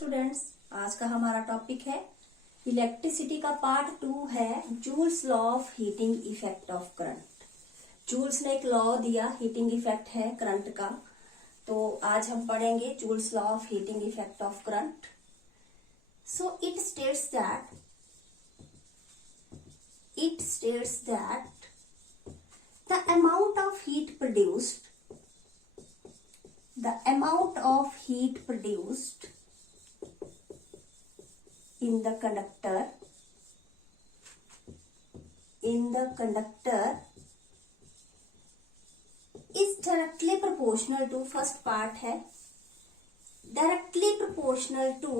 Students, आज का हमारा टॉपिक है इलेक्ट्रिसिटी का पार्ट 2 है Joule's law of heating effect of current. Joule's ने एक लॉ दिया, हीटिंग इफेक्ट है करंट का, तो आज हम पढ़ेंगे joules law of heating effect of current. So it states that the amount of heat produced in the conductor is directly proportional to, first part है directly proportional to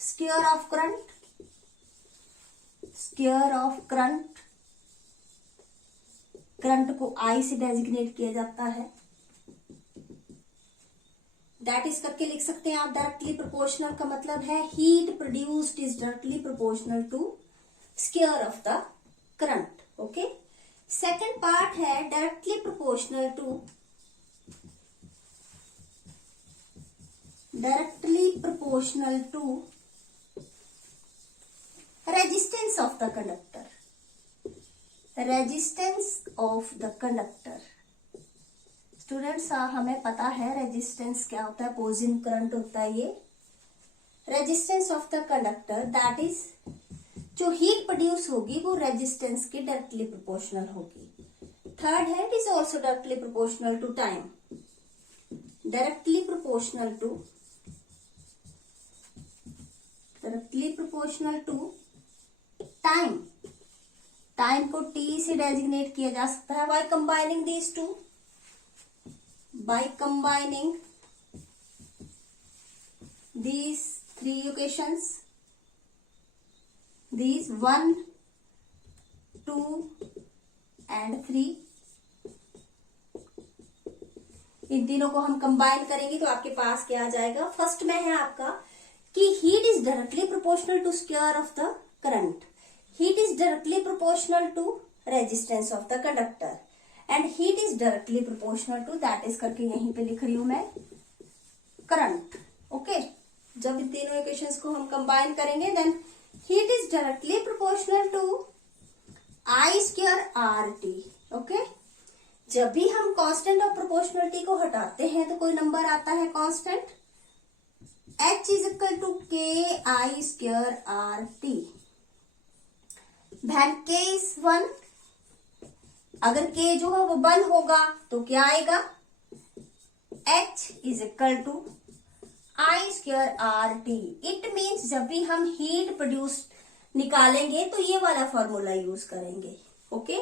square of current को I से designate किया जाता है। That is करके लिख सकते हैं आप। डायरेक्टली प्रोपोर्शनल का मतलब है heat produced is directly proportional to square of the current. Okay, second part है directly proportional to resistance of the conductor. Students, हमें पता है रेजिस्टेंस क्या होता है, अपोजिंग करंट होता है ये। Resistance of the conductor that is जो हीट प्रोड्यूस होगी वो रेजिस्टेंस के डायरेक्टली प्रोपोर्शनल होगी। थर्ड है it is also directly proportional to time. Directly proportional to time को T से डेजिग्नेट किया जा सकता है by combining these two, these three equations, these 1, 2 and 3, इन तीनों को हम कंबाइन करेंगे तो आपके पास क्या आ जाएगा। फर्स्ट में है आपका कि heat is directly proportional to square of the current, heat is directly proportional to resistance of the conductor and heat is directly proportional to, that is करके यहीं पे लिख रही हूं मैं, करंट। ओके, जब इन तीनों इक्वेशंस को हम कंबाइन करेंगे then heat is directly proportional to I square RT। Okay, जब भी हम कांस्टेंट ऑफ प्रोपोर्शनलिटी को हटाते हैं तो कोई नंबर आता है constant, H is equal to KI square RT। Then K is 1, अगर K जो है वो 1 होगा तो क्या आएगा, H is equal to I square RT। It means जब भी हम हीट प्रोड्यूस निकालेंगे तो ये वाला फॉर्मूला यूज करेंगे। ओके,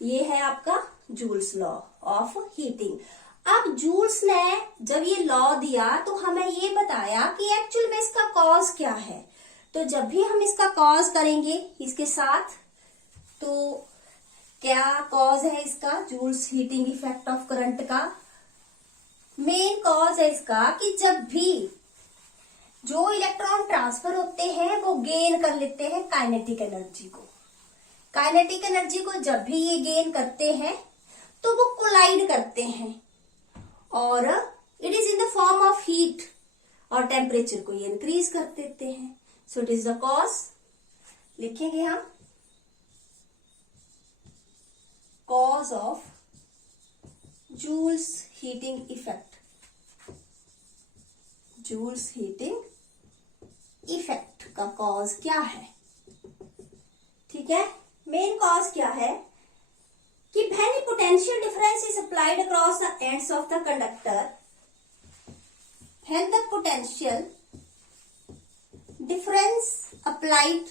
ये है आपका जूल्स लॉ ऑफ हीटिंग। अब जूल्स ने जब ये लॉ दिया तो हमें ये बताया कि एक्चुअल में इसका कॉज क्या है। तो जब भी हम इसका कॉज करेंगे इसके साथ, तो क्या कॉज है इसका, Joule's heating effect of current का मेन कॉज है इसका कि जब भी जो इलेक्ट्रॉन ट्रांसफर होते हैं वो गेन कर लेते हैं काइनेटिक एनर्जी को। काइनेटिक एनर्जी को जब भी ये गेन करते हैं तो वो कोलाइड करते हैं और it is in the form of heat और टेम्परेचर को ये इंक्रीज कर देते हैं। So it is the cause, लिखेंगे हम cause of Joule's heating effect. Joule's heating effect का कॉज क्या है, ठीक है। मेन कॉज क्या है कि when a potential difference is applied across the ends of the conductor, when the potential difference applied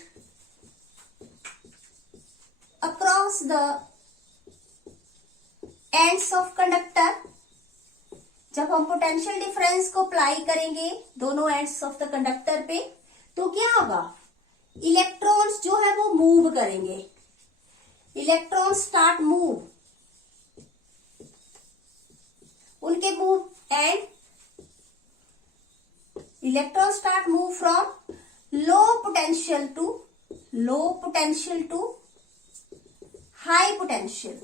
across the ends of conductor, जब हम पोटेंशियल डिफरेंस को अप्लाई करेंगे दोनों एंड्स ऑफ द कंडक्टर पे तो क्या होगा, इलेक्ट्रॉन्स जो है वो मूव करेंगे। इलेक्ट्रॉन स्टार्ट मूव, उनके move and electron start move from low potential to high potential.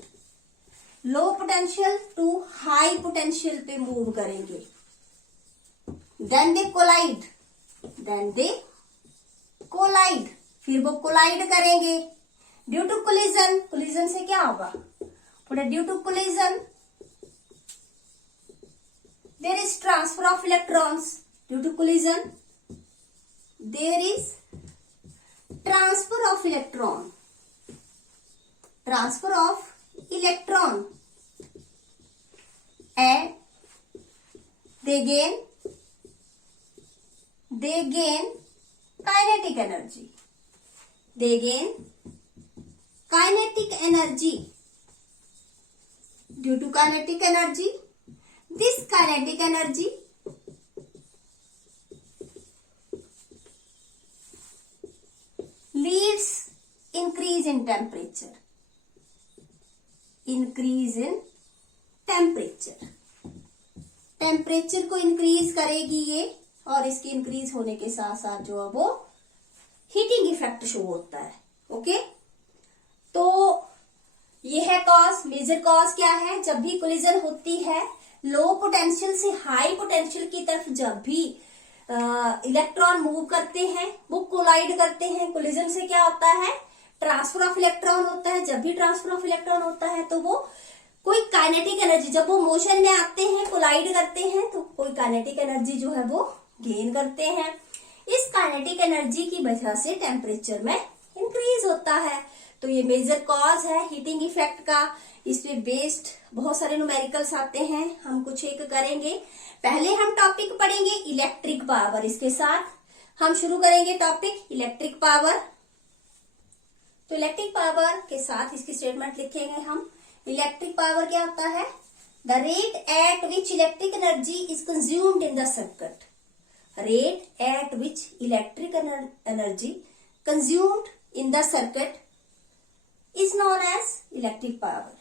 Low potential to high potential पे मूव करेंगे, देन दे कोलाइड, फिर वो कोलाइड करेंगे। ड्यू टू कोलिजन, कोलिजन से क्या होगा, due to collision there is transfer of electrons, due to collision there is transfer of electron, and they gain kinetic energy, due to kinetic energy, this kinetic energy leads increase in temperature, temperature को increase करेगी ये, और इसके increase होने के साथ साथ जो है वो हीटिंग इफेक्ट शो होता है। ओके, तो ये है कॉज। मेजर कॉज क्या है, जब भी कोलिजन होती है लो पोटेंशियल से हाई पोटेंशियल की तरफ, जब भी इलेक्ट्रॉन मूव करते हैं वो कोलाइड करते हैं। कोलिजन से क्या होता है, ट्रांसफर ऑफ इलेक्ट्रॉन होता है। जब भी ट्रांसफर ऑफ इलेक्ट्रॉन होता है तो वो कोई काइनेटिक एनर्जी, जब वो मोशन में आते हैं कोलाइड करते हैं तो कोई काइनेटिक एनर्जी जो है वो गेन करते हैं। इस काइनेटिक एनर्जी की वजह से टेम्परेचर में इंक्रीज होता है। तो ये मेजर कॉज है हीटिंग इफेक्ट का। इस पे बेस्ड बहुत सारे न्यूमेरिकल्स आते हैं, हम कुछ एक करेंगे। पहले हम टॉपिक पढ़ेंगे इलेक्ट्रिक पावर, इसके साथ हम शुरू करेंगे टॉपिक इलेक्ट्रिक पावर। तो इलेक्ट्रिक पावर के साथ इसकी स्टेटमेंट लिखेंगे हम। इलेक्ट्रिक पावर क्या होता है, the rate at which electric energy is consumed in the circuit, rate at which electric energy consumed in the circuit is known as electric power.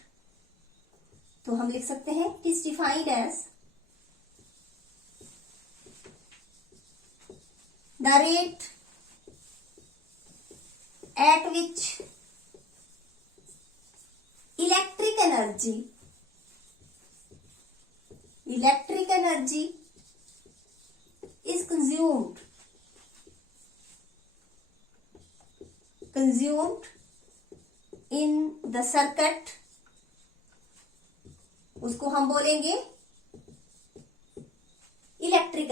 तो हम लिख सकते हैं it is defined as the rate at which electric energy is consumed in the circuit, उसको हम बोलेंगे electric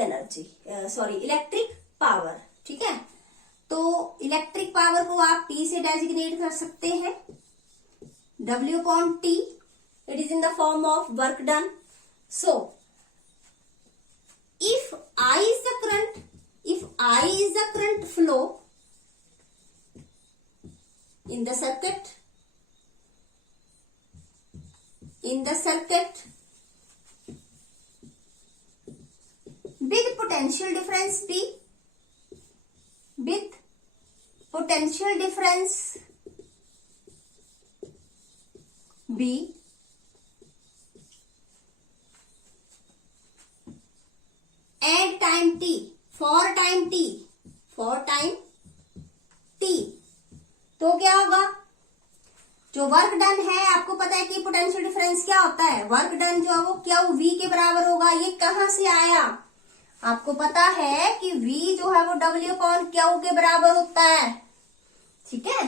power. ठीक है, तो इलेक्ट्रिक पावर को आप P से डेजिग्नेट कर सकते हैं, W/T, it is in the form of work done. So if I is the current flow in the circuit with potential difference B, and time t, for time t, तो क्या होगा, जो work done है आपको पता है कि potential difference क्या होता है, वर्क डन जो है वो क्या V के बराबर होगा। ये कहां से आया, आपको पता है कि V जो है वो W/Q के बराबर होता है। ठीक है,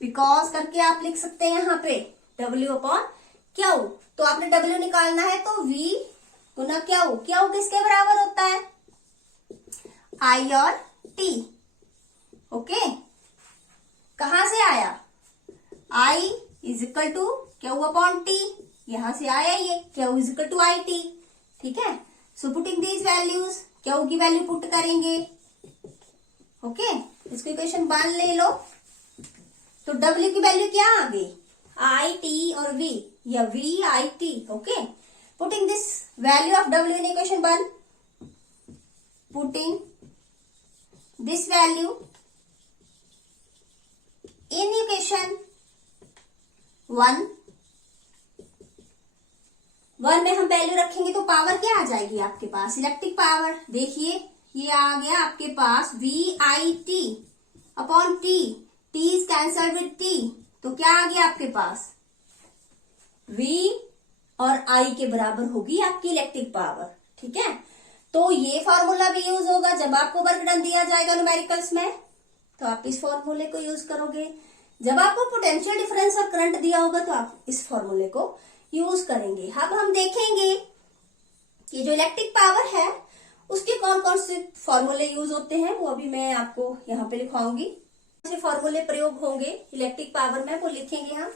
बिकॉज करके आप लिख सकते हैं यहाँ पे W/Q। तो आपने W निकालना है तो V गुना Q किसके बराबर होता है, I और T। ओके, कहां से आया, I is equal to Q/T, यहां से आया ये Q is equal to IT। ठीक है, so putting these values, Q की वैल्यू पुट करेंगे। ओके, इसको इक्वेशन 1 ले लो। तो W की वैल्यू क्या आ गई, IT और V, या VIT। Okay, putting this value of W in equation 1, putting this value in equation 1 में हम वैल्यू रखेंगे तो पावर क्या आ जाएगी आपके पास, इलेक्ट्रिक पावर। देखिए ये आ गया आपके पास VIT/T, T is cancel with T, तो क्या आ गया आपके पास, V और आई के बराबर होगी आपकी इलेक्ट्रिक पावर। ठीक है, तो ये फॉर्मूला भी यूज होगा जब आपको वर्क डन दिया जाएगा न्यूमेरिकल्स में, तो आप इस फॉर्मूले को यूज करोगे। जब आपको पोटेंशियल डिफरेंस और करंट दिया होगा तो आप इस फॉर्मूले को यूज करेंगे। अब हम देखेंगे कि जो इलेक्ट्रिक पावर है उसके कौन कौन से फॉर्मूले यूज होते हैं, वो अभी मैं आपको यहाँ पे लिखवाऊंगी। ऐसे फॉर्मूले प्रयोग होंगे इलेक्ट्रिक पावर में, वो लिखेंगे हम।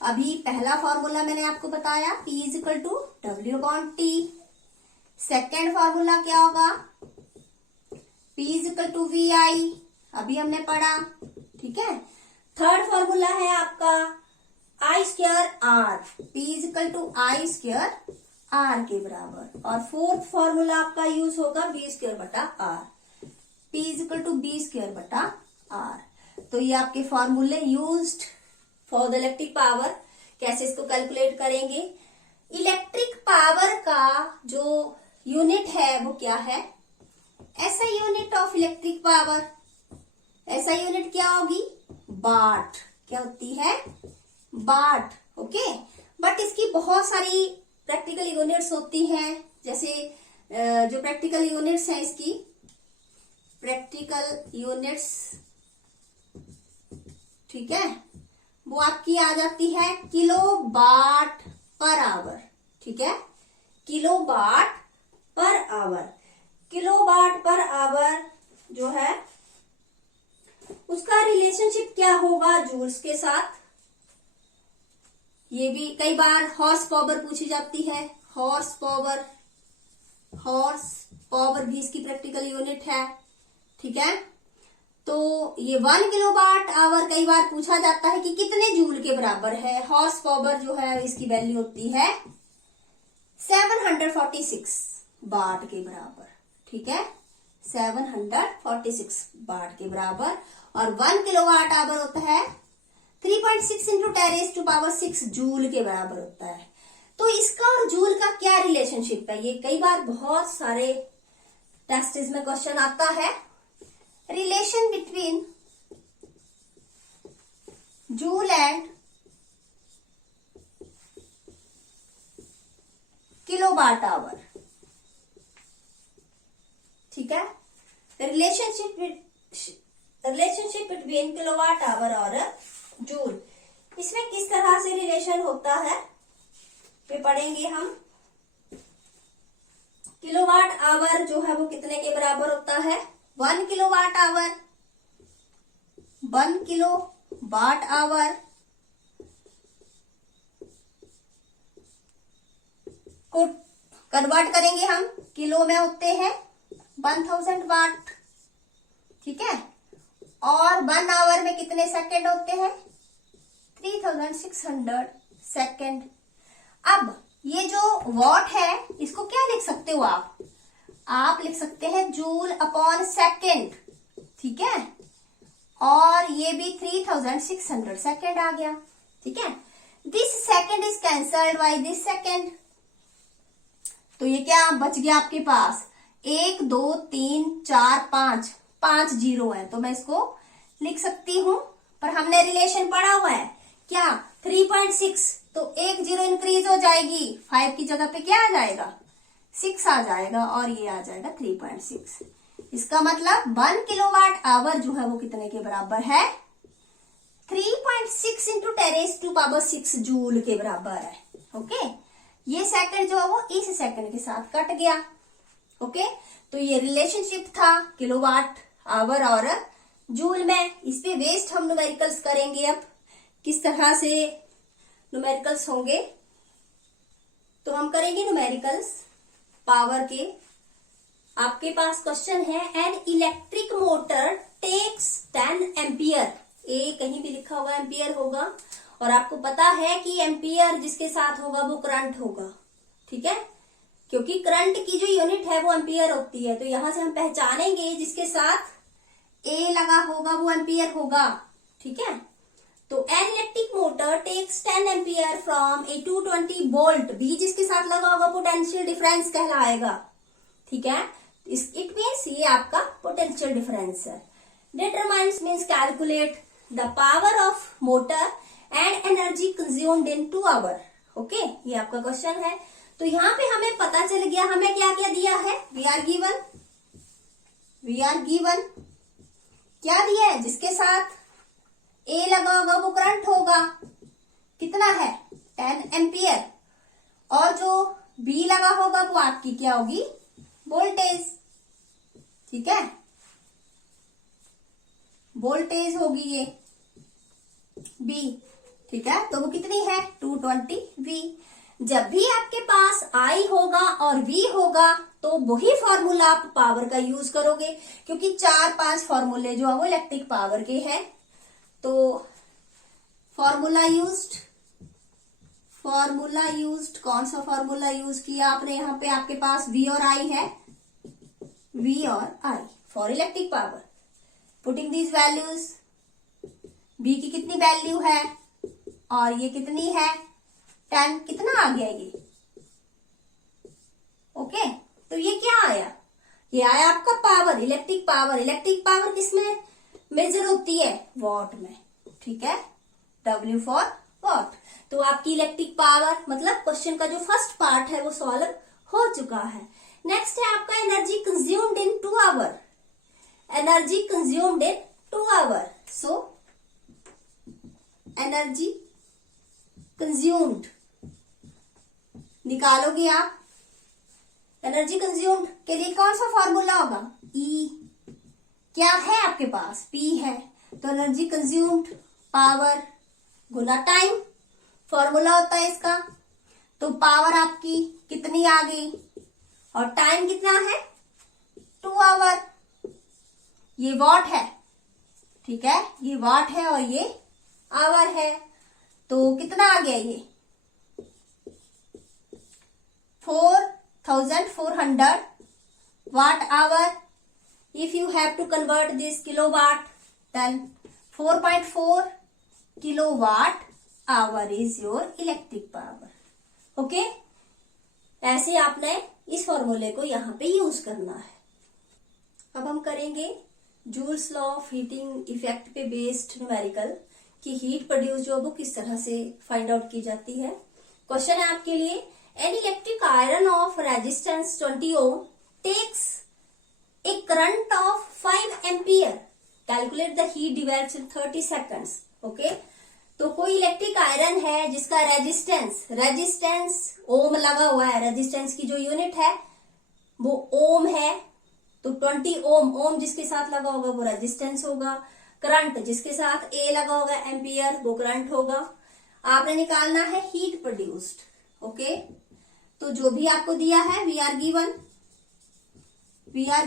अभी पहला फॉर्मूला मैंने आपको बताया, P is equal to W/T। Second formula क्या होगा, P is equal to VI, अभी हमने पढ़ा। ठीक है, थर्ड फॉर्मूला है आपका I²R, P is equal to I² R के बराबर। और फोर्थ फॉर्मूला आपका यूज होगा B²/R, P is equal to B²/R। तो ये आपके फॉर्मूले used for the electric power. कैसे इसको कैलकुलेट करेंगे, इलेक्ट्रिक पावर का जो यूनिट है वो क्या है, ऐसा यूनिट ऑफ इलेक्ट्रिक पावर। ऐसा यूनिट क्या होगी, वाट। क्या होती है, वाट। ओके, बट इसकी बहुत सारी प्रैक्टिकल यूनिट्स होती हैं, जैसे जो प्रैक्टिकल यूनिट्स हैं इसकी, प्रैक्टिकल यूनिट्स, ठीक है, वो आपकी आ जाती है किलोवाट पर आवर। ठीक है, kilowatt per hour. Kilowatt per hour जो है उसका रिलेशनशिप क्या होगा जूल्स के साथ। ये भी कई बार हॉर्स पावर पूछी जाती है। हॉर्स पावर, हॉर्स पावर भी इसकी प्रैक्टिकल यूनिट है। ठीक है, तो ये 1 किलोवाट आवर कई बार पूछा जाता है कि कितने जूल के बराबर है। हॉर्स पावर जो है इसकी वैल्यू होती है 746 वाट के बराबर। ठीक है, 746 वाट के बराबर। और 1 किलोवाट आवर होता है 3.6 इंटू 10⁻⁶ जूल के बराबर होता है। तो इसका और जूल का क्या रिलेशनशिप है, ये कई बार बहुत सारे टेस्ट में क्वेश्चन आता है। Relation between joule and kilowatt hour. ठीक है, रिलेशनशिप बिटवीन किलोवाट आवर और जूल, इसमें किस तरह से रिलेशन होता है ये पढ़ेंगे हम। किलोवाट आवर जो है वो कितने के बराबर होता है, 1 किलोवाट आवर। 1 किलोवाट आवर को कन्वर्ट करेंगे हम, किलो में होते हैं 1000 वाट। ठीक है, और 1 आवर में कितने सेकंड होते हैं, 3600 सेकंड। अब ये जो वॉट है इसको क्या लिख सकते हो आप लिख सकते हैं जूल अपॉन सेकंड। ठीक है, और ये भी 3600 सेकंड आ गया। ठीक है, this second is cancelled by this second, तो ये क्या बच गया आपके पास, 1 2 3 4 5 5 जीरो है, तो मैं इसको लिख सकती हूं। पर हमने रिलेशन पढ़ा हुआ है क्या, 3.6, तो 1 जीरो इंक्रीज हो जाएगी, 5 की जगह पे क्या आ जाएगा, 6 आ जाएगा, और ये आ जाएगा 3.6। इसका मतलब 1 किलोवाट आवर जो है वो कितने के बराबर है, 3.6 इंटू 10⁻⁶ जूल के बराबर है। ओके, ये सेकंड जो है वो इस सेकंड के साथ कट गया। ओके, तो ये रिलेशनशिप था किलोवाट आवर और जूल में। इस पे बेस्ड हम न्यूमेरिकल्स करेंगे। अब किस तरह से न्यूमेरिकल्स होंगे, तो हम करेंगे न्यूमेरिकल्स पावर के। आपके पास क्वेश्चन है, an electric motor takes 10 ampere. A कहीं भी लिखा होगा एम्पियर होगा, और आपको पता है कि एम्पियर जिसके साथ होगा वो करंट होगा। ठीक है, क्योंकि करंट की जो यूनिट है वो एम्पियर होती है, तो यहां से हम पहचानेंगे जिसके साथ ए लगा होगा वो एम्पियर होगा। ठीक है, तो an electric motor takes 10 ampere from a 220 volt. B जिसके साथ लगा होगा पोटेंशियल डिफरेंस कहलाएगा। ठीक है, इट मीन्स ये आपका पोटेंशियल डिफरेंस है। Determines means calculate the power of motor and energy consumed in 2 hour. Okay, ये आपका क्वेश्चन है। तो यहाँ पे हमें पता चल गया हमें क्या क्या दिया है। वी आर गिवन क्या दिया है, जिसके साथ ए लगा होगा वो करंट होगा, कितना है 10 एम्पियर, और जो बी लगा होगा वो आपकी क्या होगी, वोल्टेज। ठीक है, वोल्टेज होगी ये बी। ठीक है, तो वो कितनी है 220 वी। जब भी आपके पास आई होगा और वी होगा तो वही फॉर्मूला आप पावर का यूज करोगे, क्योंकि 4-5 फॉर्मूले जो है वो इलेक्ट्रिक पावर के हैं। तो फॉर्मूला यूज्ड कौन सा फॉर्मूला यूज किया आपने, यहाँ पे आपके पास वी और आई है, वी और I for electric power. Putting these values, B की कितनी वैल्यू है और ये कितनी है 10, कितना आ गया ये। ओके, तो ये क्या आया, ये आया आपका power, electric power. Electric power किसमें मेजर होती है, वॉट में। ठीक है, W फॉर वॉट। तो आपकी इलेक्ट्रिक पावर मतलब क्वेश्चन का जो फर्स्ट पार्ट है वो सॉल्व हो चुका है। नेक्स्ट है आपका energy consumed in 2 hour. Energy consumed in 2 hour. So energy consumed निकालोगे आप। एनर्जी कंज्यूम्ड के लिए कौन सा फॉर्मूला होगा, ई। क्या है आपके पास, पी है। तो एनर्जी कंज्यूम्ड पावर गुना टाइम फॉर्मूला होता है इसका। तो पावर आपकी कितनी आ गई और टाइम कितना है 2 आवर। ये वॉट है, ठीक है, ये वॉट है और ये आवर है। तो कितना आ गया ये 4400 watt hour. If you have to convert this kilowatt, then 4.4 kilowatt hour is your electric power. Okay, ऐसे आपने इस फॉर्मूले को यहाँ पे यूज करना है। अब हम करेंगे joules law of heating effect पे बेस्ड न्यूमेरिकल कि हीट प्रोड्यूस जो वो किस तरह से फाइंड आउट की जाती है। क्वेश्चन है आपके लिए, an electric iron of resistance 20 ohm takes a current of 5 ampere. Calculate the heat develops in 30 seconds. Okay, तो कोई इलेक्ट्रिक आयरन है जिसका रेजिस्टेंस ओम लगा हुआ है। रेजिस्टेंस की जो यूनिट है वो ओम है। तो 20 ओम जिसके साथ लगा होगा वो रेजिस्टेंस होगा। करंट जिसके साथ ए लगा होगा एम्पियर वो करंट होगा। आपने निकालना है हीट प्रोड्यूस्ड। ओके, तो जो भी आपको दिया है वी आर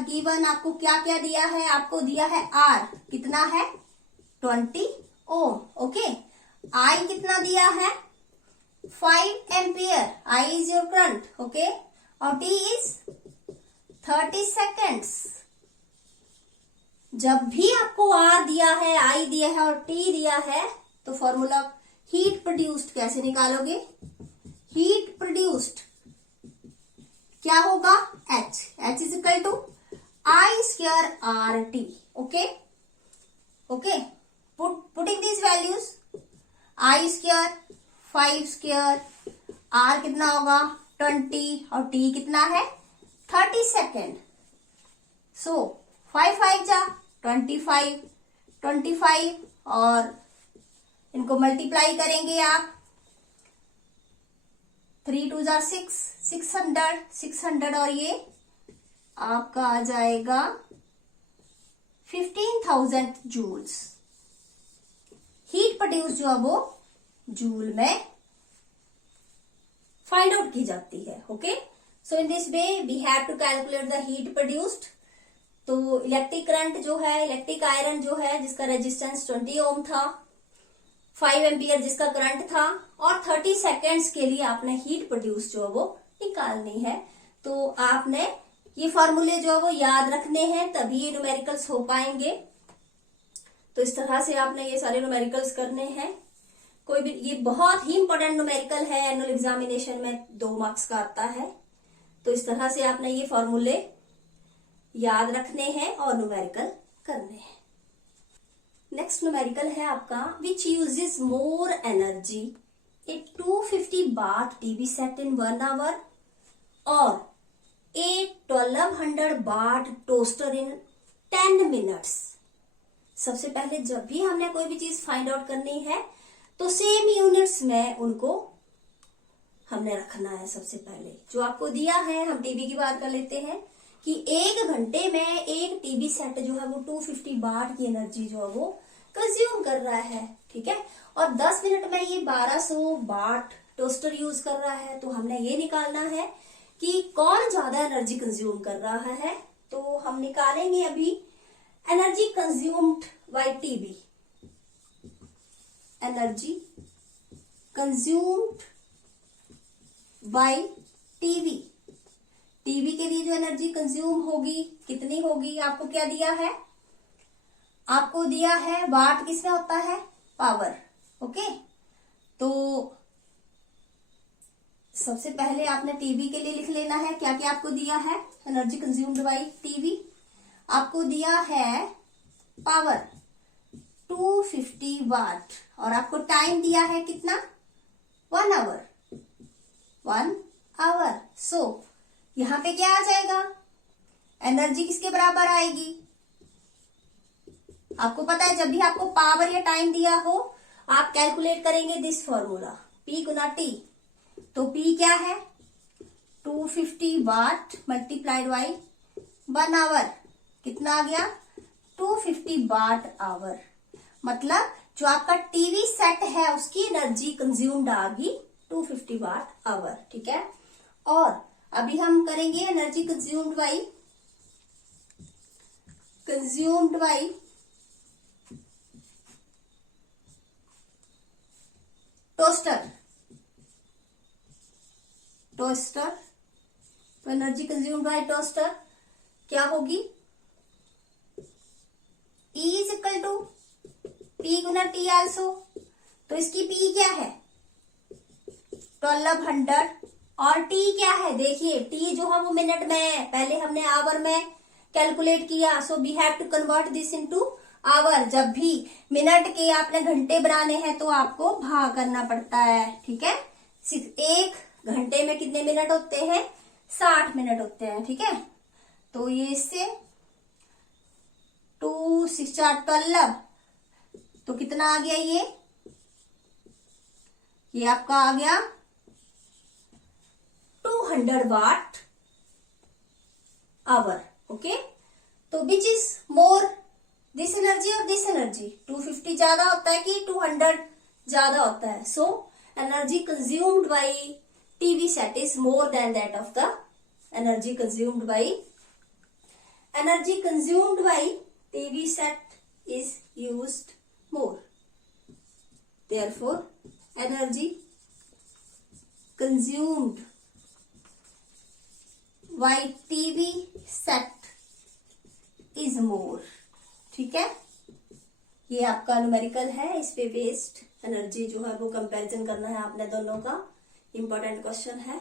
गिवन आपको क्या क्या दिया है, आपको दिया है आर कितना है 20 ओम। ओके, आई कितना दिया है 5 ampere, I is your current. Okay, और टी इज 30 सेकेंड्स। जब भी आपको आर दिया है, आई दिया है और टी दिया है तो फॉर्मूला हीट प्रोड्यूस्ड कैसे निकालोगे। हीट प्रोड्यूस्ड क्या होगा, H is equal to I square R T. Okay, putting these values, I square 5 square, R कितना होगा 20 और टी कितना है 30 सेकेंड। सो 5 जा 25 और इनको मल्टीप्लाई करेंगे आप 3 2 जा 600 और ये आपका आ जाएगा 15,000 जूल्स। हीट प्रोड्यूस जो है वो जूल में फाइंड आउट की जाती है। Okay, so in this way we have to calculate the heat produced. तो इलेक्ट्रिक करंट जो है, इलेक्ट्रिक आयरन जो है जिसका रेजिस्टेंस 20 ओम था, 5 एम्पियर जिसका करंट था और 30 सेकेंड्स के लिए आपने हीट प्रोड्यूस जो है वो निकालनी है। तो आपने ये फॉर्मूले जो है वो याद रखने हैं, तभी ये न्यूमेरिकल्स हो पाएंगे। तो इस तरह से आपने ये सारे न्यूमेरिकल्स करने हैं। कोई भी, ये बहुत ही इंपॉर्टेंट न्यूमेरिकल है, एनुअल एग्जामिनेशन में 2 मार्क्स का आता है। तो इस तरह से आपने ये फॉर्मूले याद रखने हैं और न्यूमेरिकल करने हैं। नेक्स्ट न्यूमेरिकल है आपका, which uses more energy a 250 watt TV set in 1 hour or a 1200 watt toaster in 10 minutes. सबसे पहले जब भी हमने कोई भी चीज फाइंड आउट करनी है तो सेम यूनिट्स में उनको हमने रखना है। सबसे पहले जो आपको दिया है, हम टीवी की बात कर लेते हैं कि 1 घंटे में एक टीवी सेट जो है वो 250 वाट की एनर्जी जो है वो कंज्यूम कर रहा है, ठीक है। और 10 मिनट में ये 1200 वाट टोस्टर यूज कर रहा है। तो हमने ये निकालना है कि कौन ज्यादा एनर्जी कंज्यूम कर रहा है। तो हम निकालेंगे अभी energy consumed by TV, energy consumed by TV. TV के लिए जो एनर्जी कंज्यूम होगी कितनी होगी, आपको क्या दिया है, आपको दिया है वाट किसमें होता है, पावर, ओके। तो सबसे पहले आपने टीवी के लिए लिख लेना है क्या क्या आपको दिया है, एनर्जी कंज्यूम्ड बाय टीवी। आपको दिया है पावर 250 वाट और आपको टाइम दिया है कितना, 1 आवर, 1 आवर। सो यहां पे क्या आ जाएगा, एनर्जी किसके बराबर आएगी, आपको पता है जब भी आपको पावर या टाइम दिया हो आप कैलकुलेट करेंगे दिस फॉर्मूला, P गुना T। तो P क्या है, 250 वाट मल्टीप्लाइड बाई 1 आवर, कितना आ गया, 250 वाट आवर। मतलब जो आपका टीवी सेट है उसकी एनर्जी कंज्यूम्ड आ गई 250 वाट आवर, ठीक है। और अभी हम करेंगे एनर्जी कंज्यूम्ड बाई टोस्टर। तो एनर्जी कंज्यूम्ड बाय टोस्टर क्या होगी, E is equal to P गुना T आल्सो। तो इसकी P क्या है 1200 और T क्या है, देखिए T जो है वो मिनट में है, पहले हमने आवर में कैलकुलेट किया। So we have to convert this into hour. जब भी मिनट के आपने घंटे बनाने हैं तो आपको भाग करना पड़ता है, ठीक है। 1 घंटे में कितने मिनट होते हैं, 60 मिनट होते हैं, ठीक है। तो ये इससे 2 6 4 12, तो कितना आ गया, ये आपका आ गया 200 वाट आवर, ओके। तो which is more, this energy और दिस एनर्जी, 250 ज्यादा होता है कि 200 ज्यादा होता है। So energy consumed by TV set is more than that of the energy consumed by TV set is used more. Therefore, energy consumed by TV set is more, ठीक है। ये आपका न्यूमेरिकल है, इस पे बेस्ड एनर्जी जो है वो कंपैरिजन करना है आपने दोनों का, इंपॉर्टेंट क्वेश्चन है।